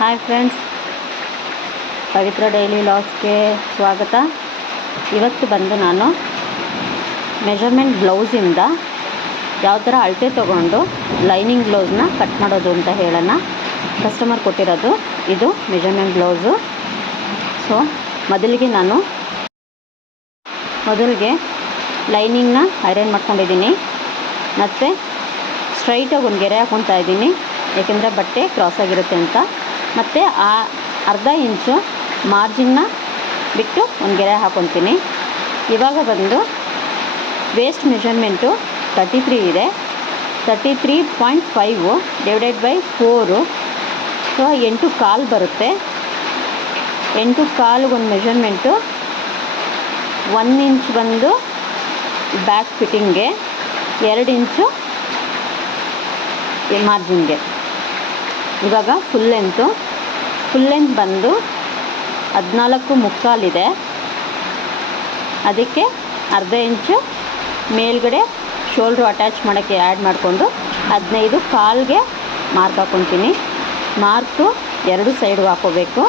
Hi friends, ಪವಿತ್ರ daily ಲಾಗ್ಸ್ಗೆ ಸ್ವಾಗತ. ಇವತ್ತು ಬಂದು ನಾನು ಮೆಜರ್ಮೆಂಟ್ ಬ್ಲೌಸಿಂದ ಯಾವ ಥರ ಅಳತೆ ತೊಗೊಂಡು ಲೈನಿಂಗ್ ಬ್ಲೌಸ್ನ ಕಟ್ ಮಾಡೋದು ಅಂತ ಹೇಳೋಣ. ಕಸ್ಟಮರ್ ಕೊಟ್ಟಿರೋದು ಇದು ಮೆಜರ್ಮೆಂಟ್ ಬ್ಲೌಸು. ಸೊ ಮೊದಲಿಗೆ ಲೈನಿಂಗ್ನ ಐರನ್ ಮಾಡ್ಕೊಂಡಿದ್ದೀನಿ ಮತ್ತು ಸ್ಟ್ರೈಟಾಗಿ ಒಂದು ಗೆರೆ ಹಾಕ್ಕೊತಾ ಇದ್ದೀನಿ, ಏಕೆಂದರೆ ಬಟ್ಟೆ ಕ್ರಾಸ್ ಆಗಿರುತ್ತೆ ಅಂತ. ಮತ್ತು ಆ ಅರ್ಧ ಇಂಚು ಮಾರ್ಜಿನ್ನ ಬಿಟ್ಟು ಒಂದು ಗೆರೆ ಹಾಕ್ಕೊತೀನಿ. ಇವಾಗ ಬಂದು ವೇಸ್ಟ್ ಮೆಷರ್ಮೆಂಟು 33 ಇದೆ. 33.5 ಡಿವೈಡೆಡ್ ಬೈ 4, ಸೊ 8 ಕಾಲು ಬರುತ್ತೆ. 8 ಕಾಲಿಗೆ ಒಂದು ಮೆಷರ್ಮೆಂಟು 1 ಇಂಚ್ ಬಂದು ಬ್ಯಾಕ್ ಫಿಟ್ಟಿಂಗ್ಗೆ, 2 ಇಂಚು ಮಾರ್ಜಿನ್ಗೆ. ಇವಾಗ ಫುಲ್ ಲೆಂತ್ ಬಂದು 14.25 ಇದೆ. ಅದಕ್ಕೆ ಅರ್ಧ ಇಂಚು ಮೇಲ್ಗಡೆ ಶೋಲ್ಡ್ರು ಅಟ್ಯಾಚ್ ಮಾಡೋಕ್ಕೆ ಆ್ಯಡ್ ಮಾಡಿಕೊಂಡು 15 ಕಾಲಿಗೆ ಮಾರ್ಕ್ ಹಾಕ್ಕೊತೀನಿ. ಮಾರ್ಕು 2 ಸೈಡ್ಗೆ ಹಾಕ್ಕೋಬೇಕು.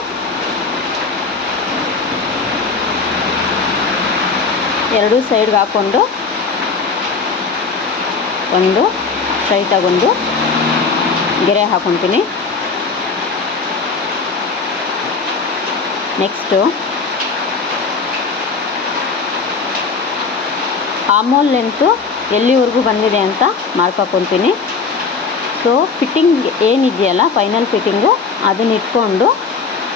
2 ಸೈಡ್ಗೆ ಹಾಕ್ಕೊಂಡು ಒಂದು ಸ್ಟ್ರೈಟಾಗೊಂದು ಗೆರೆ ಹಾಕ್ಕೊತೀನಿ. ನೆಕ್ಸ್ಟು ಆಮೋಲ್ ಲೆಂತು ಎಲ್ಲಿವರೆಗೂ ಬಂದಿದೆ ಅಂತ ಮಾರ್ಕ್ ಹಾಕ್ಕೊತೀನಿ. ಸೊ ಫಿಟ್ಟಿಂಗ್ ಏನಿದೆಯಲ್ಲ, ಫೈನಲ್ ಫಿಟ್ಟಿಂಗು, ಅದನ್ನ ಇಟ್ಕೊಂಡು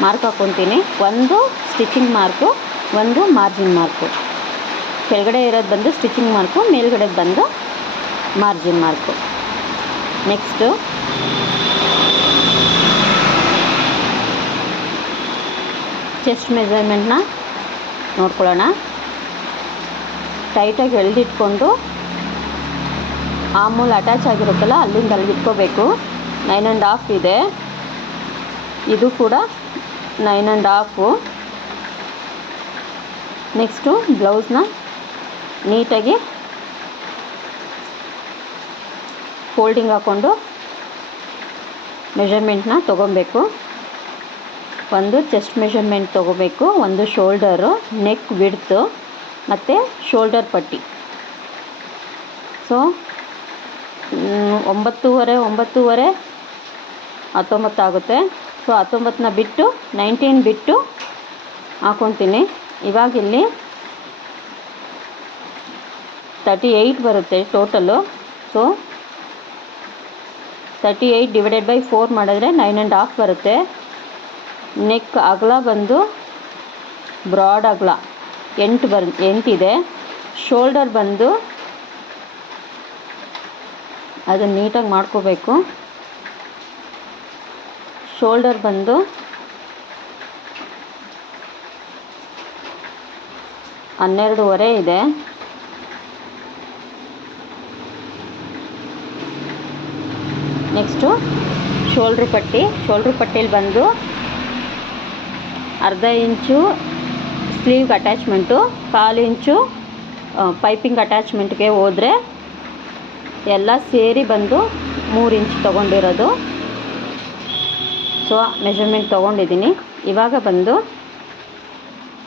ಮಾರ್ಕ್ ಹಾಕ್ಕೊತೀನಿ. ಒಂದು ಸ್ಟಿಚಿಂಗ್ ಮಾರ್ಕು, ಒಂದು ಮಾರ್ಜಿನ್ ಮಾರ್ಕು. ಕೆಳಗಡೆ ಇರೋದು ಬಂದು ಸ್ಟಿಚಿಂಗ್ ಮಾರ್ಕು, ಮೇಲ್ಗಡೆ ಬಂದು ಮಾರ್ಜಿನ್ ಮಾರ್ಕು. ನೆಕ್ಸ್ಟು ಚೆಸ್ಟ್ ಮೆಜರ್ಮೆಂಟ್ನ ನೋಡ್ಕೊಳ್ಳೋಣ. ಟೈಟಾಗಿ ಎಳೆದಿಟ್ಕೊಂಡು ಆಮೂಲ್ ಅಟ್ಯಾಚ್ ಆಗಿರುತ್ತಲ್ಲ ಅಲ್ಲಿಂದ ಅಲ್ಲಿಗೆ ಇಟ್ಕೋಬೇಕು. 9.5 ಇದೆ. ಇದು ಕೂಡ 9.5. ನೆಕ್ಸ್ಟು ಬ್ಲೌಸ್ನ ನೀಟಾಗಿ ಫೋಲ್ಡಿಂಗ್ ಹಾಕ್ಕೊಂಡು ಮೆಷರ್ಮೆಂಟ್ನ ತೊಗೊಬೇಕು. ಒಂದು ಚೆಸ್ಟ್ ಮೆಷರ್ಮೆಂಟ್ ತೊಗೋಬೇಕು, ಒಂದು ಶೋಲ್ಡರು, ನೆಕ್ ವಿಡ್ತು ಮತ್ತು ಶೋಲ್ಡರ್ ಪಟ್ಟಿ. ಸೊ 9:30 19 ಆಗುತ್ತೆ. ಸೊ 19ನ ಬಿಟ್ಟು 19 ಬಿಟ್ಟು ಹಾಕ್ಕೊತೀನಿ. ಇವಾಗಿಲ್ಲಿ 38 ಬರುತ್ತೆ ಟೋಟಲು. ಸೊ 38 ಡಿವೈಡೆಡ್ ಬೈ 4 ಮಾಡಿದ್ರೆ 9.5 ಬರುತ್ತೆ. ನೆಕ್ ಅಗಲ ಬಂದು ಬ್ರಾಡ್ ಅಗಲ 8 ಇದೆ. ಶೋಲ್ಡರ್ ಬಂದು ಅದನ್ನು ನೀಟಾಗಿ ಮಾಡ್ಕೋಬೇಕು. ಶೋಲ್ಡರ್ ಬಂದು 12.5 ಇದೆ. ನೆಕ್ಸ್ಟು ಶೋಲ್ಡ್ರ್ ಪಟ್ಟಿಲಿ ಬಂದು ಅರ್ಧ ಇಂಚು ಸ್ಲೀವ್ಗೆ ಅಟ್ಯಾಚ್ಮೆಂಟು, 1/4 ಇಂಚು ಪೈಪಿಂಗ್ ಅಟ್ಯಾಚ್ಮೆಂಟ್ಗೆ ಹೋದರೆ ಎಲ್ಲ ಸೇರಿ ಬಂದು 3 ಇಂಚ್ ತೊಗೊಂಡಿರೋದು. ಸೊ ಮೆಷರ್ಮೆಂಟ್ ತೊಗೊಂಡಿದ್ದೀನಿ. ಇವಾಗ ಬಂದು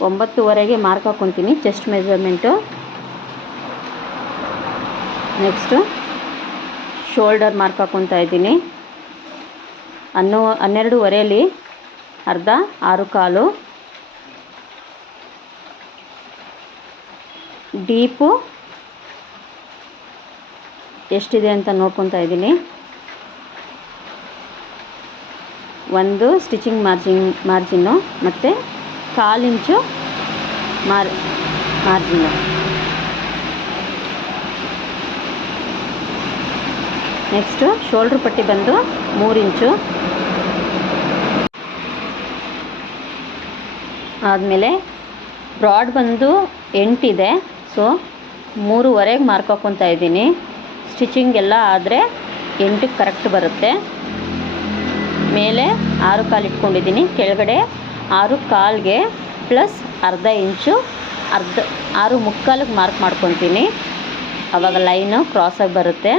9:30ಗೆ ಮಾರ್ಕ್ ಹಾಕ್ಕೊತೀನಿ chest measurement. Next shoulder mark ಹಾಕ್ಕೊತಾ ಇದ್ದೀನಿ. 12.5 ಅರ್ಧ 6/4. ಡೀಪು ಎಷ್ಟಿದೆ ಅಂತ ನೋಡ್ಕೊತಾ ಇದ್ದೀನಿ. ಒಂದು ಸ್ಟಿಚಿಂಗ್ ಮಾರ್ಜಿನ್ನು ಮತ್ತು 1/4 ಇಂಚು ಮಾರ್ಜಿನ್ನು. ನೆಕ್ಸ್ಟು ಶೋಲ್ಡ್ರ್ ಪಟ್ಟಿ ಬಂದು 3 ಇಂಚು. ಆದಮೇಲೆ ಬ್ರಾಡ್ ಬಂದು 8 ಇದೆ. ಸೊ 3.5ಗೆ ಮಾರ್ಕ್ ಹಾಕ್ಕೊತಾ ಇದ್ದೀನಿ. ಸ್ಟಿಚಿಂಗ್ ಎಲ್ಲ ಆದರೆ 8ಕ್ಕೆ ಕರೆಕ್ಟ್ ಬರುತ್ತೆ. ಮೇಲೆ 6/4 ಇಟ್ಕೊಂಡಿದ್ದೀನಿ. ಕೆಳಗಡೆ 6/4ಗೆ ಪ್ಲಸ್ ಅರ್ಧ ಇಂಚು 6.75ಗೆ ಮಾರ್ಕ್ ಮಾಡ್ಕೊತೀನಿ. ಆವಾಗ ಲೈನು ಕ್ರಾಸಾಗಿ ಬರುತ್ತೆ.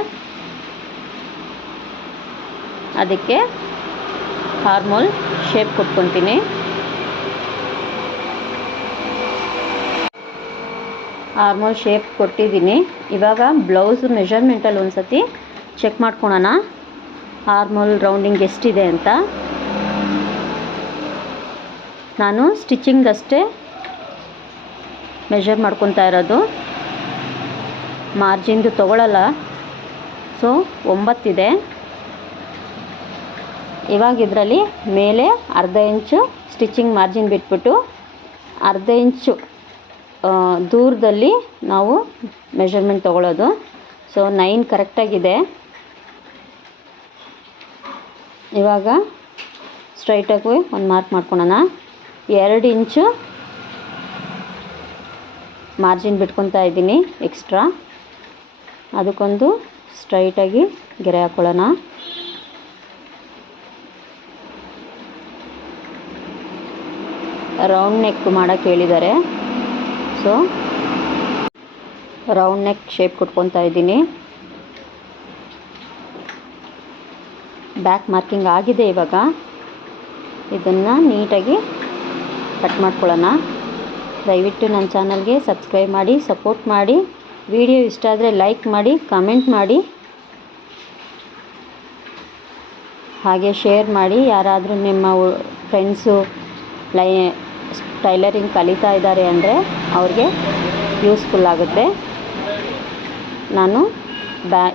ಅದಕ್ಕೆ ಆರ್ಮೋಲ್ ಶೇಪ್ ಕೊಟ್ಕೊತೀನಿ. ಆರ್ಮೋಲ್ ಶೇಪ್ ಕೊಟ್ಟಿದ್ದೀನಿ. ಇವಾಗ ಬ್ಲೌಸ್ ಮೆಷರ್ಮೆಂಟಲ್ಲಿ ಒಂದು ಸತಿ ಚೆಕ್ ಮಾಡ್ಕೊಳೋಣ ಆರ್ಮೋಲ್ ರೌಂಡಿಂಗ್ ಎಷ್ಟಿದೆ ಅಂತ. ನಾನು ಸ್ಟಿಚಿಂಗಷ್ಟೇ ಮೆಷರ್ ಮಾಡ್ಕೊತಾ ಇರೋದು, ಮಾರ್ಜಿನ್ದು ತೊಗೊಳ್ಳಲ್ಲ. ಸೊ 9 ಇದೆ. ಇವಾಗ ಇದರಲ್ಲಿ ಮೇಲೆ ಅರ್ಧ ಇಂಚು ಸ್ಟಿಚಿಂಗ್ ಮಾರ್ಜಿನ್ ಬಿಟ್ಬಿಟ್ಟು ಅರ್ಧ ಇಂಚು ದೂರದಲ್ಲಿ ನಾವು ಮೆಷರ್ಮೆಂಟ್ ತೊಗೊಳ್ಳೋದು. ಸೊ 9 ಕರೆಕ್ಟಾಗಿದೆ. ಇವಾಗ ಸ್ಟ್ರೈಟಾಗಿ ಒಂದು ಮಾರ್ಕ್ ಮಾಡ್ಕೊಳೋಣ. 2 ಇಂಚು ಮಾರ್ಜಿನ್ ಬಿಟ್ಕೊತಾ ಇದ್ದೀನಿ ಎಕ್ಸ್ಟ್ರಾ. ಅದಕ್ಕೊಂದು ಸ್ಟ್ರೈಟಾಗಿ ಗೆರೆ ಹಾಕ್ಕೊಳ್ಳೋಣ. ರೌಂಡ್ ನೆಕ್ ಮಾಡೋಕ್ಕೆ ಹೇಳಿದ್ದಾರೆ. ಸೊ ರೌಂಡ್ ನೆಕ್ ಶೇಪ್ ಕೊಟ್ಕೊತಾ ಇದ್ದೀನಿ. ಬ್ಯಾಕ್ ಮಾರ್ಕಿಂಗ್ ಆಗಿದೆ. ಇವಾಗ ಇದನ್ನು ನೀಟಾಗಿ ಕಟ್ ಮಾಡ್ಕೊಳ್ಳೋಣ. ದಯವಿಟ್ಟು ನನ್ನ ಚಾನಲ್ಗೆ ಸಬ್ಸ್ಕ್ರೈಬ್ ಮಾಡಿ, ಸಪೋರ್ಟ್ ಮಾಡಿ. ವಿಡಿಯೋ ಇಷ್ಟ ಆದರೆ ಲೈಕ್ ಮಾಡಿ, ಕಮೆಂಟ್ ಮಾಡಿ, ಹಾಗೆ ಶೇರ್ ಮಾಡಿ. ಯಾರಾದರೂ ನಿಮ್ಮ ಫ್ರೆಂಡ್ಸು ಟೈಲರಿಂಗ್ ಕಲಿತಾ ಇದ್ದಾರೆ ಅಂದರೆ ಅವ್ರಿಗೆ ಯೂಸ್ಫುಲ್ ಆಗುತ್ತೆ. ನಾನು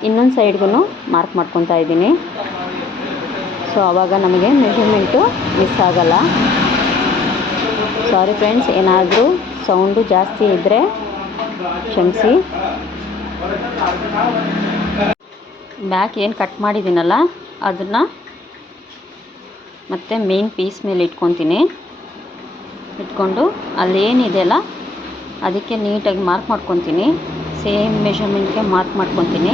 ಇನ್ನೊಂದು ಸೈಡ್ಗೂ ಮಾರ್ಕ್ ಮಾಡ್ಕೊತಾ ಇದ್ದೀನಿ. ಸೊ ಆವಾಗ ನಮಗೆ ಮೆಷರ್ಮೆಂಟು ಮಿಸ್ ಆಗಲ್ಲ. ಸಾರಿ ಫ್ರೆಂಡ್ಸ್, ಏನಾದರೂ ಸೌಂಡು ಜಾಸ್ತಿ ಇದ್ದರೆ ಕ್ಷಮಿಸಿ. ಬ್ಯಾಕ್ ಏನು ಕಟ್ ಮಾಡಿದ್ದೀನಲ್ಲ ಅದನ್ನು ಮತ್ತೆ ಮೇನ್ ಪೀಸ್ ಮೇಲೆ ಇಟ್ಕೊಂಡು ಅಲ್ಲೇನಿದೆಯಲ್ಲ ಅದಕ್ಕೆ ನೀಟಾಗಿ ಮಾರ್ಕ್ ಮಾಡ್ಕೊತೀನಿ. ಸೇಮ್ ಮೆಷರ್ಮೆಂಟ್ಗೆ ಮಾರ್ಕ್ ಮಾಡ್ಕೊತೀನಿ.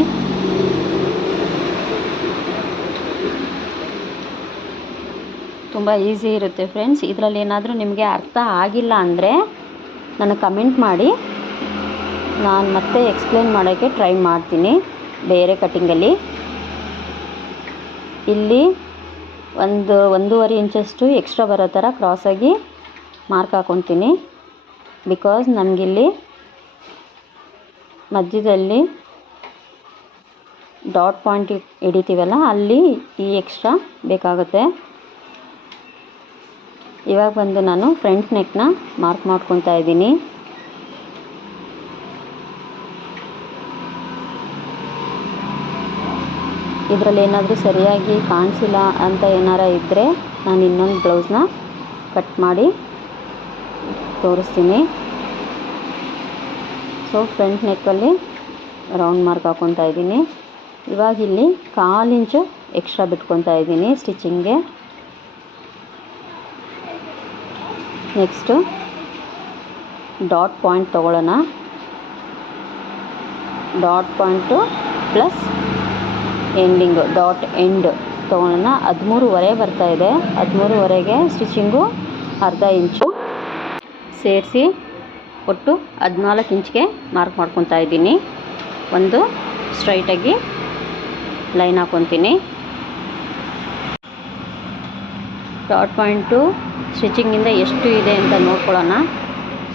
ತುಂಬ ಈಸಿ ಇರುತ್ತೆ ಫ್ರೆಂಡ್ಸ್. ಇದರಲ್ಲಿ ಏನಾದರೂ ನಿಮಗೆ ಅರ್ಥ ಆಗಿಲ್ಲ ಅಂದರೆ ನನಗೆ ಕಮೆಂಟ್ ಮಾಡಿ, ನಾನು ಮತ್ತೆ ಎಕ್ಸ್ಪ್ಲೇನ್ ಮಾಡೋಕ್ಕೆ ಟ್ರೈ ಮಾಡ್ತೀನಿ ಬೇರೆ ಕಟ್ಟಿಂಗಲ್ಲಿ. ಇಲ್ಲಿ 1.5 ಇಂಚಷ್ಟು ಎಕ್ಸ್ಟ್ರಾ ಬರೋ ಥರ ಕ್ರಾಸಾಗಿ ಮಾರ್ಕ್ ಹಾಕ್ಕೊತೀನಿ. ಬಿಕಾಸ್ ನಮಗಿಲ್ಲಿ ಮಧ್ಯದಲ್ಲಿ ಡಾಟ್ ಪಾಯಿಂಟ್ ಹಿಡಿತೀವಲ್ಲ ಅಲ್ಲಿ ಈ ಎಕ್ಸ್ಟ್ರಾ ಬೇಕಾಗುತ್ತೆ. ಇವಾಗ ಬಂದು ನಾನು ಫ್ರಂಟ್ ನೆಕ್ನ ಮಾರ್ಕ್ ಮಾಡ್ಕೊತಾ ಇದ್ದೀನಿ. ಇದರಲ್ಲಿ ಏನಾದರೂ ಸರಿಯಾಗಿ ಕಾಣಿಸಿಲ್ಲ ಅಂತ ಏನಾರ ಇದ್ದರೆ ನಾನು ಇನ್ನೊಂದು ಬ್ಲೌಸ್ನ ಕಟ್ ಮಾಡಿ ತೋರಿಸ್ತೀನಿ. ಸೊ ಫ್ರಂಟ್ ನೆಕ್ಕಲ್ಲಿ ರೌಂಡ್ ಮಾರ್ಕ್ ಹಾಕ್ಕೊತಾ ಇದ್ದೀನಿ. ಇವಾಗ ಇಲ್ಲಿ 1/4 ಇಂಚು ಎಕ್ಸ್ಟ್ರಾ ಬಿಟ್ಕೊತಾ ಇದ್ದೀನಿ ಸ್ಟಿಚಿಂಗ್ಗೆ. ನೆಕ್ಸ್ಟು ಡಾಟ್ ಪಾಯಿಂಟ್ ತೊಗೊಳ್ಳೋಣ. Dot point plus ending, dot end ತೊಗೊಳ್ಳೋಣ. 13.5 ಬರ್ತಾಯಿದೆ. 13.5ಗೆ ಸ್ಟಿಚಿಂಗು ಅರ್ಧ ಇಂಚು ಸೇರಿಸಿ ಒಟ್ಟು 14 ಇಂಚ್ಗೆ ಮಾರ್ಕ್ ಮಾಡ್ಕೊತಾ ಇದ್ದೀನಿ. ಒಂದು ಸ್ಟ್ರೈಟಾಗಿ ಲೈನ್ ಹಾಕ್ಕೊತೀನಿ. ಡಾಟ್ ಪಾಯಿಂಟು ಸ್ಟಿಚಿಂಗಿಂದ ಎಷ್ಟು ಇದೆ ಅಂತ ನೋಡ್ಕೊಳ್ಳೋಣ.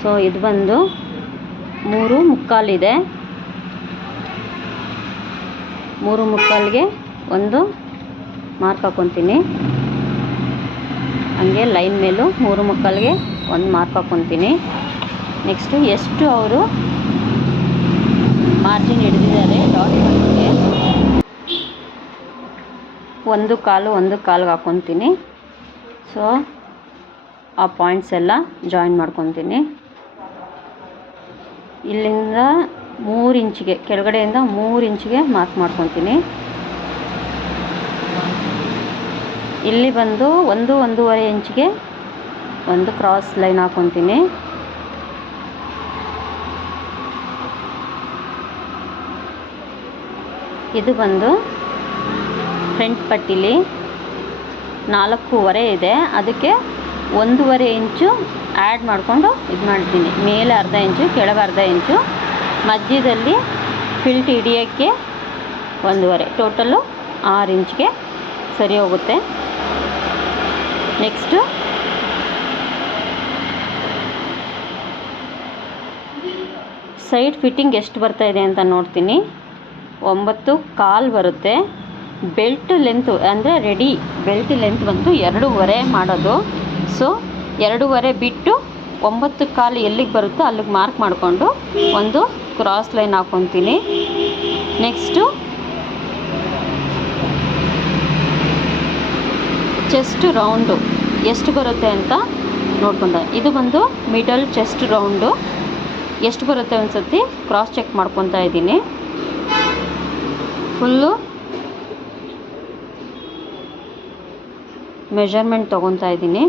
ಸೊ ಇದು ಬಂದು 3.25 ಇದೆ. 3.25ಗೆ ಒಂದು ಮಾರ್ಕ್ ಹಾಕ್ಕೊತೀನಿ. ಹಂಗೆ ಲೈನ್ ಮೇಲೂ 3.25ಗೆ ಒಂದು ಮಾರ್ಕ್ ಹಾಕ್ಕೊತೀನಿ. ನೆಕ್ಸ್ಟು ಎಷ್ಟು ಅವರು ಮಾರ್ಜಿನ್ ಹಿಡಿದಿದ್ದಾರೆ ಡಾಟ್ ಪಾಯಿಂಟ್ಗೆ 1.25 ಹಾಕ್ಕೊತೀನಿ. ಸೊ ಆ ಪಾಯಿಂಟ್ಸ್ ಎಲ್ಲ ಜಾಯಿನ್ ಮಾಡ್ಕೊತೀನಿ. ಇಲ್ಲಿಂದ 3 ಇಂಚಿಗೆ ಕೆಳಗಡೆಯಿಂದ 3 ಇಂಚಿಗೆ ಮಾರ್ಕ್ ಮಾಡ್ಕೊತೀನಿ. ಇಲ್ಲಿ ಬಂದು 1.5 ಇಂಚಿಗೆ ಒಂದು ಕ್ರಾಸ್ ಲೈನ್ ಹಾಕ್ಕೊತೀನಿ. ಇದು ಬಂದು ಫ್ರಂಟ್ ಪಟ್ಟಿಲಿ 4.25 ಇದೆ. ಅದಕ್ಕೆ 1.5 ಇಂಚು ಆ್ಯಡ್ ಮಾಡಿಕೊಂಡು ಇದು ಮಾಡ್ತೀನಿ. ಮೇಲೆ ಅರ್ಧ ಇಂಚು, ಕೆಳಗೆ ಅರ್ಧ ಇಂಚು, ಮಧ್ಯದಲ್ಲಿ ಫಿಲ್ಟ್ ಹಿಡಿಯೋಕ್ಕೆ 1.5, ಟೋಟಲ್ಲು 6 ಇಂಚ್ಗೆ ಸರಿ ಹೋಗುತ್ತೆ. ನೆಕ್ಸ್ಟು ಸೈಡ್ ಫಿಟ್ಟಿಂಗ್ ಎಷ್ಟು ಬರ್ತಾ ಇದೆ ಅಂತ ನೋಡ್ತೀನಿ. 9.25 ಬರುತ್ತೆ. ಬೆಲ್ಟ್ ಲೆಂತು ಅಂದರೆ ರೆಡಿ ಬೆಲ್ಟ್ ಲೆಂತ್ ಬಂದು 2.5 ಮಾಡೋದು. ಸೊ 2.5 ಬಿಟ್ಟು 9.25 ಎಲ್ಲಿಗೆ ಬರುತ್ತೋ ಅಲ್ಲಿಗೆ ಮಾರ್ಕ್ ಮಾಡಿಕೊಂಡು ಒಂದು ಕ್ರಾಸ್ ಲೈನ್ ಹಾಕ್ಕೊತೀನಿ. ನೆಕ್ಸ್ಟು ಚೆಸ್ಟ್ ರೌಂಡು ಎಷ್ಟು ಬರುತ್ತೆ ಅಂತ ನೋಡ್ಕೊಂಡೆ. ಇದು ಬಂದು ಮಿಡಲ್ ಚೆಸ್ಟ್ ರೌಂಡು ಎಷ್ಟು ಬರುತ್ತೆ ಒಂದು ಸತಿ ಕ್ರಾಸ್ ಚೆಕ್ ಮಾಡ್ಕೊತಾ ಇದ್ದೀನಿ. ಫುಲ್ಲು ಮೆಜರ್ಮೆಂಟ್ ತೊಗೊತಾ ಇದ್ದೀನಿ.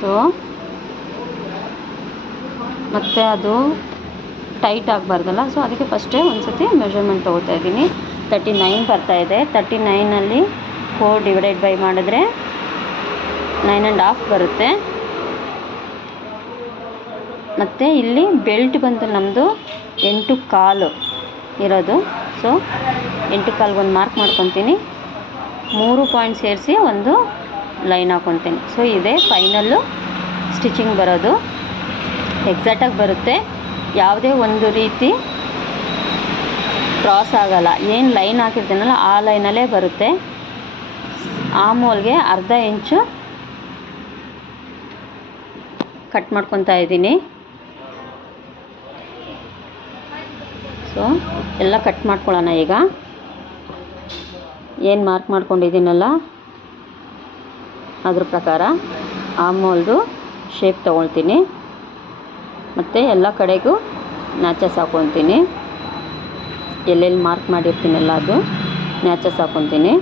ಸೊ ಮತ್ತು ಅದು ಟೈಟ್ ಆಗಬಾರ್ದಲ್ಲ, ಸೊ ಅದಕ್ಕೆ ಫಸ್ಟೇ ಒಂದು ಸತಿ ಮೆಜರ್ಮೆಂಟ್ ತೊಗೋತಾ ಇದ್ದೀನಿ. 39 ಬರ್ತಾಯಿದೆ. 39ಅಲ್ಲಿ 4 ಡಿವೈಡೆಡ್ ಬೈ ಮಾಡಿದ್ರೆ 9.5 ಬರುತ್ತೆ. ಮತ್ತು ಇಲ್ಲಿ ಬೆಲ್ಟ್ ಬಂದು ನಮ್ಮದು 8.25 ಇರೋದು. ಸೊ 8.25 ಒಂದು ಮಾರ್ಕ್ ಮಾಡ್ಕೊತೀನಿ. 3 ಪಾಯಿಂಟ್ ಸೇರಿಸಿ ಒಂದು ಲೈನ್ ಹಾಕ್ಕೊತೀನಿ. ಸೊ ಇದೇ ಫೈನಲ್ಲು ಸ್ಟಿಚಿಂಗ್ ಬರೋದು. ಎಕ್ಸಾಕ್ಟಾಗಿ ಬರುತ್ತೆ, ಯಾವುದೇ ಒಂದು ರೀತಿ ಕ್ರಾಸ್ ಆಗಲ್ಲ. ಏನು ಲೈನ್ ಹಾಕಿರ್ತೀನಲ್ಲ ಆ ಲೈನಲ್ಲೇ ಬರುತ್ತೆ. ಆಮೋಲ್ಗೆ ಅರ್ಧ ಇಂಚು ಕಟ್ ಮಾಡ್ಕೊತಾ ಇದ್ದೀನಿ. ಸೊ ಎಲ್ಲ ಕಟ್ ಮಾಡ್ಕೊಳ್ಳೋಣ. ಈಗ ಏನು ಮಾರ್ಕ್ ಮಾಡ್ಕೊಂಡಿದ್ದೀನಲ್ಲ ಅದ್ರ ಪ್ರಕಾರ ಆಮೋಲ್ದು ಶೇಪ್ ತೊಗೊಳ್ತೀನಿ. ಮತ್ತು ಎಲ್ಲ ಕಡೆಗೂ ನ್ಯಾಚಸ್ ಹಾಕ್ಕೊತೀನಿ. ಎಲ್ಲೆಲ್ಲಿ ಮಾರ್ಕ್ ಮಾಡಿರ್ತೀನಲ್ಲ ಅದು ನ್ಯಾಚಸ್ ಹಾಕ್ಕೊತೀನಿ.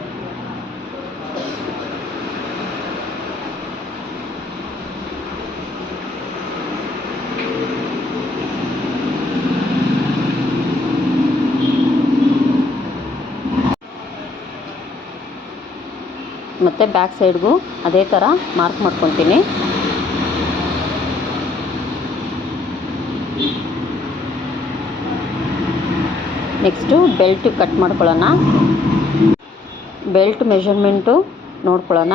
ಮತ್ತು ಬ್ಯಾಕ್ ಸೈಡ್ಗೂ ಅದೇ ಥರ ಮಾರ್ಕ್ ಮಾಡ್ಕೊತೀನಿ. ನೆಕ್ಸ್ಟು ಬೆಲ್ಟ್ ಕಟ್ ಮಾಡ್ಕೊಳ್ಳೋಣ. ಬೆಲ್ಟ್ ಮೆಷರ್ಮೆಂಟು ನೋಡ್ಕೊಳ್ಳೋಣ.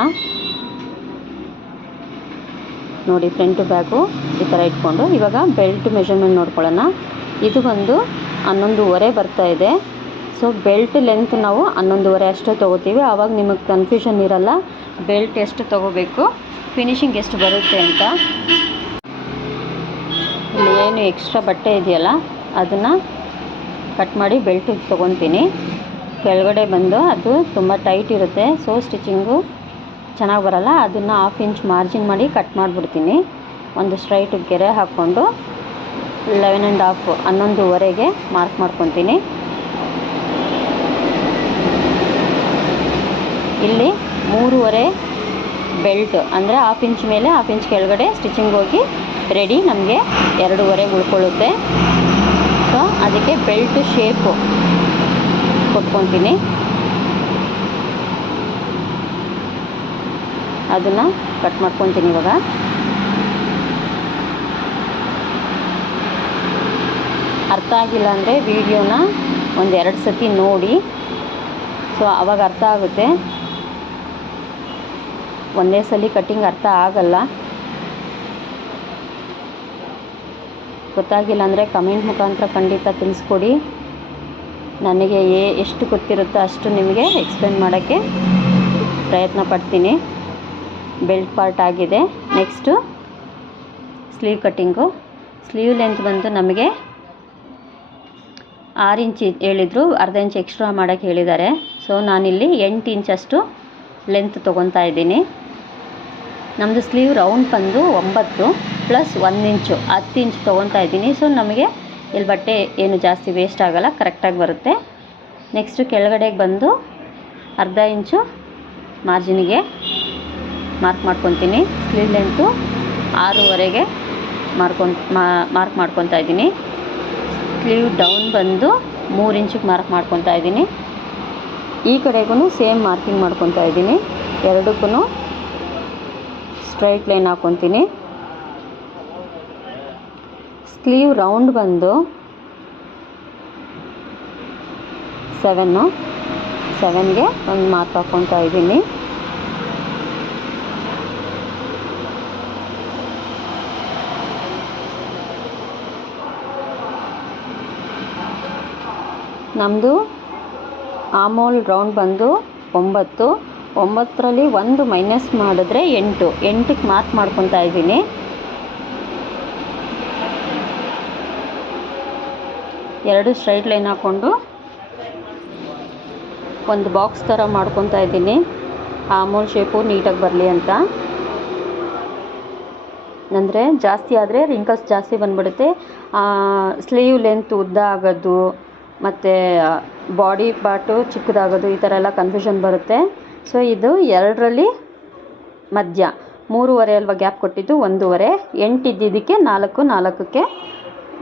ನೋಡಿ ಫ್ರಂಟು ಬ್ಯಾಕು ಈ ಥರ ಇಟ್ಕೊಂಡು ಇವಾಗ ಬೆಲ್ಟ್ ಮೆಷರ್ಮೆಂಟ್ ನೋಡ್ಕೊಳ್ಳೋಣ. ಇದು ಬಂದು 11.25 ಬರ್ತಾಯಿದೆ. ಸೊ ಬೆಲ್ಟ್ ಲೆಂತ್ ನಾವು 11.25 ಅಷ್ಟೇ ತೊಗೋತೀವಿ. ಆವಾಗ ನಿಮಗೆ ಕನ್ಫ್ಯೂಷನ್ ಇರಲ್ಲ ಬೆಲ್ಟ್ ಎಷ್ಟು ತೊಗೋಬೇಕು, ಫಿನಿಶಿಂಗ್ ಎಷ್ಟು ಬರುತ್ತೆ ಅಂತ. ಇಲ್ಲಿ ಏನು ಎಕ್ಸ್ಟ್ರಾ ಬಟ್ಟೆ ಇದೆಯಲ್ಲ ಅದನ್ನು ಕಟ್ ಮಾಡಿ ಬೆಲ್ಟ್ ತೊಗೊತೀನಿ. ಕೆಳಗಡೆ ಬಂದು ಅದು ತುಂಬ ಟೈಟ್ ಇರುತ್ತೆ, ಸೊ ಸ್ಟಿಚಿಂಗು ಚೆನ್ನಾಗಿ ಬರಲ್ಲ. ಅದನ್ನು 1/2 ಇಂಚ್ ಮಾರ್ಜಿನ್ ಮಾಡಿ ಕಟ್ ಮಾಡಿಬಿಡ್ತೀನಿ. ಒಂದು ಸ್ಟ್ರೈಟ್ ಗೆರೆ ಹಾಕ್ಕೊಂಡು 11.5 11.25ಗೆ ಮಾರ್ಕ್ ಮಾಡ್ಕೊತೀನಿ. ಇಲ್ಲಿ 3.25 ಬೆಲ್ಟ್ ಅಂದರೆ 1/2 ಇಂಚ್ ಮೇಲೆ 1/2 ಇಂಚ್ ಕೆಳಗಡೆ ಸ್ಟಿಚಿಂಗ್ ಹೋಗಿ ರೆಡಿ ನಮಗೆ 2.25 ಉಳ್ಕೊಳ್ಳುತ್ತೆ. ಸೊ ಅದಕ್ಕೆ ಬೆಲ್ಟ್ ಶೇಪು ಕೊಟ್ಕೊತೀನಿ. ಅದನ್ನು ಕಟ್ ಮಾಡ್ಕೊತೀನಿ. ಇವಾಗ ಅರ್ಥ ಆಗಿಲ್ಲ ಅಂದರೆ ವಿಡಿಯೋನ 1-2 ಸತಿ ನೋಡಿ. ಸೊ ಆವಾಗ ಅರ್ಥ ಆಗುತ್ತೆ. ಒಂದೇ ಸಲ ಕಟ್ಟಿಂಗ್ ಅರ್ಥ ಆಗಲ್ಲ. ಗೊತ್ತಾಗಿಲ್ಲ ಅಂದರೆ ಕಮೆಂಟ್ ಮುಖಾಂತರ ಖಂಡಿತ ತಿಳಿಸ್ಕೊಡಿ. ನನಗೆ ಎಷ್ಟು ಗೊತ್ತಿರುತ್ತೋ ಅಷ್ಟು ನಿಮಗೆ ಎಕ್ಸ್ಪ್ಲೇನ್ ಮಾಡೋಕ್ಕೆ ಪ್ರಯತ್ನ ಪಡ್ತೀನಿ. ಬೆಲ್ಟ್ ಪಾರ್ಟ್ ಆಗಿದೆ. Next sleeve cutting. Sleeve length ಬಂದು ನಮಗೆ 6 ಇಂಚ್ ಹೇಳಿದರು, ಅರ್ಧ ಇಂಚ್ ಎಕ್ಸ್ಟ್ರಾ ಮಾಡೋಕ್ಕೆ ಹೇಳಿದ್ದಾರೆ. ಸೊ ನಾನಿಲ್ಲಿ 8 ಇಂಚಷ್ಟು ಲೆಂತ್ ತೊಗೊತಾ ಇದ್ದೀನಿ. ನಮ್ಮದು ಸ್ಲೀವ್ ರೌಂಡ್ ಬಂದು 9 ಪ್ಲಸ್ 1 ಇಂಚು 10 ಇಂಚ್ ತೊಗೊತಾ ಇದ್ದೀನಿ. ಸೊ ನಮಗೆ ಇಲ್ಲಿ ಬಟ್ಟೆ ಏನು ಜಾಸ್ತಿ ವೇಸ್ಟ್ ಆಗೋಲ್ಲ, ಕರೆಕ್ಟಾಗಿ ಬರುತ್ತೆ. ನೆಕ್ಸ್ಟು ಕೆಳಗಡೆಗೆ ಬಂದು ಅರ್ಧ ಇಂಚು ಮಾರ್ಜಿನಿಗೆ ಮಾರ್ಕ್ ಮಾಡ್ಕೊತೀನಿ. ಸ್ಲೀವ್ ಲೆಂತು 6.25ಗೆ ಮಾರ್ಕ್ ಮಾಡ್ಕೊತಾ ಇದ್ದೀನಿ. ಸ್ಲೀವ್ ಡೌನ್ ಬಂದು 3 ಇಂಚಿಗೆ ಮಾರ್ಕ್ ಮಾಡ್ಕೊತಾ ಇದ್ದೀನಿ. ಈ ಕಡೆಗೂ ಸೇಮ್ ಮಾರ್ಕಿಂಗ್ ಮಾಡ್ಕೊತಾ ಇದ್ದೀನಿ. ಎರಡಕ್ಕೂ ಸ್ಟ್ರೈಟ್ ಲೈನ್ ಹಾಕ್ಕೊತೀನಿ. ಸ್ಲೀವ್ ರೌಂಡ್ ಬಂದು 7 7ಗೆ ಒಂದು ಮಾರ್ಕ್ ಹಾಕ್ಕೊತಾ ಇದ್ದೀನಿ. ನಮ್ಮದು ಆಮೋಲ್ ರೌಂಡ್ ಬಂದು 9, 9ರಲ್ಲಿ 1 ಮೈನಸ್ ಮಾಡಿದ್ರೆ 8, 8ಕ್ಕೆ ಮಾರ್ಕ್ ಮಾಡ್ಕೊತಾ ಇದ್ದೀನಿ. ಎರಡು ಸ್ಟ್ರೈಟ್ ಲೈನ್ ಹಾಕ್ಕೊಂಡು ಒಂದು ಬಾಕ್ಸ್ ಥರ ಮಾಡ್ಕೊತಾ ಇದ್ದೀನಿ, ಆಮೋಲ್ ಶೇಪು ನೀಟಾಗಿ ಬರಲಿ ಅಂತ. ಅಂದರೆ ಜಾಸ್ತಿ ಆದರೆ ರಿಂಕಲ್ಸ್ ಜಾಸ್ತಿ ಬಂದ್ಬಿಡುತ್ತೆ, ಸ್ಲೀವ್ ಲೆಂತ್ ಉದ್ದ ಆಗೋದು ಮತ್ತು ಬಾಡಿ ಪಾರ್ಟು ಚಿಕ್ಕದಾಗೋದು, ಈ ಥರ ಎಲ್ಲ ಕನ್ಫ್ಯೂಷನ್ ಬರುತ್ತೆ. ಸೊ ಇದು 2ರಲ್ಲಿ ಮಧ್ಯ 3.5 ಅಲ್ವಾ ಗ್ಯಾಪ್ ಕೊಟ್ಟಿದ್ದು, 1.5, 8 ಇದ್ದಿದ್ದಕ್ಕೆ 4, 4ಕ್ಕೆ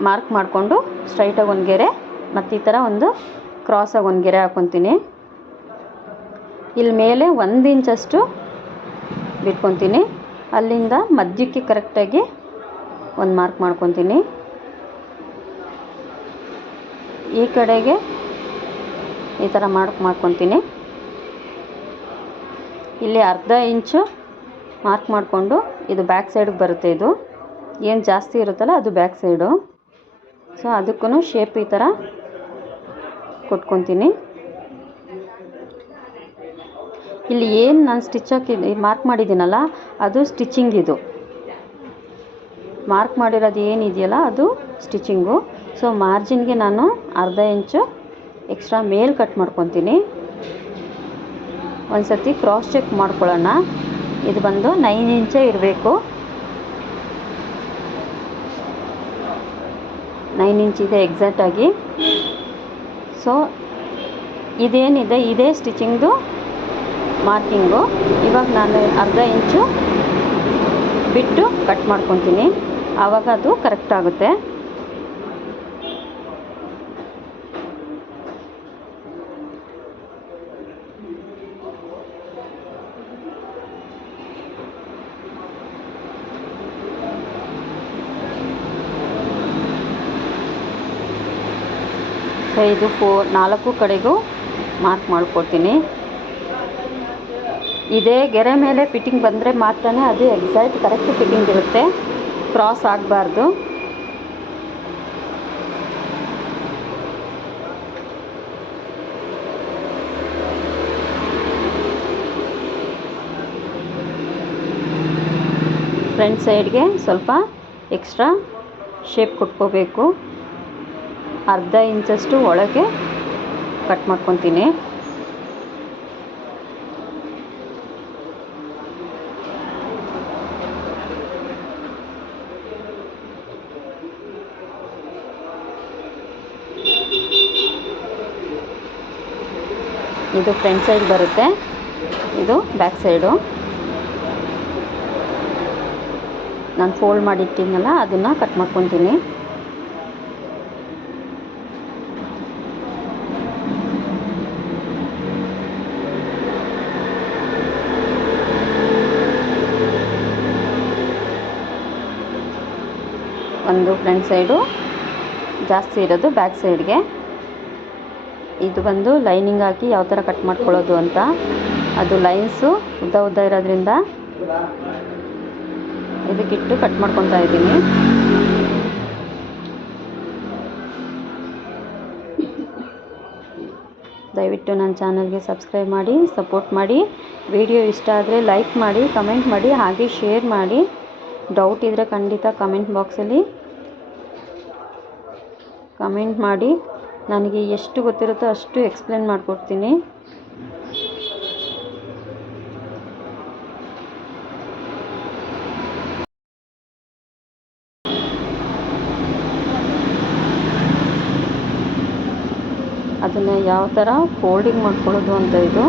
ಮಾರ್ಕ್ ಮಾಡಿಕೊಂಡು ಸ್ಟ್ರೈಟಾಗಿ ಒಂದು ಗೆರೆ ಮತ್ತು ಈ ಥರ ಒಂದು ಕ್ರಾಸಾಗಿ ಒಂದು ಗೆರೆ ಹಾಕ್ಕೊತೀನಿ. ಇಲ್ಲಿ ಮೇಲೆ 1 ಇಂಚಷ್ಟು ಬಿಟ್ಕೊತೀನಿ, ಅಲ್ಲಿಂದ ಮಧ್ಯಕ್ಕೆ ಕರೆಕ್ಟಾಗಿ ಒಂದು ಮಾರ್ಕ್ ಮಾಡ್ಕೊತೀನಿ. ಈ ಕಡೆಗೆ ಈ ಥರ ಮಾಡ್ಕೊತೀನಿ. ಇಲ್ಲಿ ಅರ್ಧ ಇಂಚು ಮಾರ್ಕ್ ಮಾಡಿಕೊಂಡು ಇದು ಬ್ಯಾಕ್ ಸೈಡಿಗೆ ಬರುತ್ತೆ, ಇದು ಏನು ಜಾಸ್ತಿ ಇರುತ್ತಲ್ಲ ಅದು ಬ್ಯಾಕ್ ಸೈಡು. ಸೊ ಅದಕ್ಕೂ ಶೇಪ್ ಈ ಥರ ಕೊಟ್ಕೊತೀನಿ. ಇಲ್ಲಿ ಏನು ನಾನು ಸ್ಟಿಚ್ ಮಾರ್ಕ್ ಮಾಡಿದ್ದೀನಲ್ಲ ಅದು ಸ್ಟಿಚಿಂಗ್, ಇದು ಮಾರ್ಕ್ ಮಾಡಿರೋದು ಏನಿದೆಯಲ್ಲ ಅದು ಸ್ಟಿಚಿಂಗು. ಸೊ ಮಾರ್ಜಿನ್ಗೆ ನಾನು ಅರ್ಧ ಇಂಚು ಎಕ್ಸ್ಟ್ರಾ ಮೇಲ್ ಕಟ್ ಮಾಡ್ಕೊತೀನಿ. ಒಂದು ಸರ್ತಿ ಕ್ರಾಸ್ ಚೆಕ್ ಮಾಡ್ಕೊಳ್ಳೋಣ. ಇದು ಬಂದು 9 ಇಂಚೇ ಇರಬೇಕು, 9 ಇಂಚ್ ಇದೆ ಎಕ್ಸಾಕ್ಟಾಗಿ. ಸೊ ಇದೇನಿದೆ ಇದೇ ಸ್ಟಿಚಿಂಗ್ದು ಮಾರ್ಕಿಂಗು. ಇವಾಗ ನಾನು ಅರ್ಧ ಇಂಚು ಬಿಟ್ಟು ಕಟ್ ಮಾಡ್ಕೊತೀನಿ, ಆವಾಗ ಅದು ಕರೆಕ್ಟ್ ಆಗುತ್ತೆ. ಇದು 4 ಕಡೆಗೂ ಮಾರ್ಕ್ ಮಾಡ್ಕೊಳ್ತೀನಿ. ಇದೇ ಗೆರೆ ಮೇಲೆ ಫಿಟ್ಟಿಂಗ್ ಬಂದರೆ ಮಾತ್ರ ಅದು ಎಕ್ಸಾಕ್ಟ್ ಕರೆಕ್ಟ್ ಫಿಟ್ಟಿಂಗ್ ಇರುತ್ತೆ, ಕ್ರಾಸ್ ಆಗಬಾರ್ದು. ಫ್ರಂಟ್ ಸೈಡ್ಗೆ ಸ್ವಲ್ಪ ಎಕ್ಸ್ಟ್ರಾ ಶೇಪ್ ಕೊಟ್ಕೋಬೇಕು, ಅರ್ಧ ಇಂಚಷ್ಟು ಒಳಗೆ ಕಟ್ ಮಾಡ್ಕೊತೀನಿ. ಇದು ಫ್ರಂಟ್ ಸೈಡ್ ಬರುತ್ತೆ, ಇದು ಬ್ಯಾಕ್ ಸೈಡು. ನಾನು ಫೋಲ್ಡ್ ಮಾಡಿಟ್ಟಿದ್ನಲ್ಲ ಅದನ್ನು ಕಟ್ ಮಾಡ್ಕೊತೀನಿ. ಒಂದು ಫ್ರಂಟ್ ಸೈಡು ಜಾಸ್ತಿ ಇರೋದು ಬ್ಯಾಕ್ ಸೈಡ್ಗೆ. ಇದು ಬಂದು ಲೈನಿಂಗ್ ಹಾಕಿ ಯಾವ ಥರ ಕಟ್ ಮಾಡ್ಕೊಳ್ಳೋದು ಅಂತ, ಅದು ಲೈನ್ಸು ಉದ್ದ ಉದ್ದ ಇರೋದ್ರಿಂದ ಇದಕ್ಕಿಟ್ಟು ಕಟ್ ಮಾಡ್ಕೊತಾ ಇದ್ದೀನಿ. ದಯವಿಟ್ಟು ನನ್ನ ಚಾನಲ್ಗೆ ಸಬ್ಸ್ಕ್ರೈಬ್ ಮಾಡಿ, ಸಪೋರ್ಟ್ ಮಾಡಿ. ವಿಡಿಯೋ ಇಷ್ಟ ಆದರೆ ಲೈಕ್ ಮಾಡಿ, ಕಮೆಂಟ್ ಮಾಡಿ, ಹಾಗೆ ಶೇರ್ ಮಾಡಿ. ಡೌಟ್ ಇದ್ದರೆ ಖಂಡಿತ ಕಮೆಂಟ್ ಬಾಕ್ಸಲ್ಲಿ ಕಮೆಂಟ್ ಮಾಡಿ, ನನಗೆ ಎಷ್ಟು ಗೊತ್ತಿರುತ್ತೋ ಅಷ್ಟು ಎಕ್ಸ್ಪ್ಲೇನ್ ಮಾಡಿಕೊಡ್ತೀನಿ. ಅದನ್ನು ಯಾವ ಥರ ಫೋಲ್ಡಿಂಗ್ ಮಾಡ್ಕೊಳ್ಳೋದು ಅಂತ ಇದು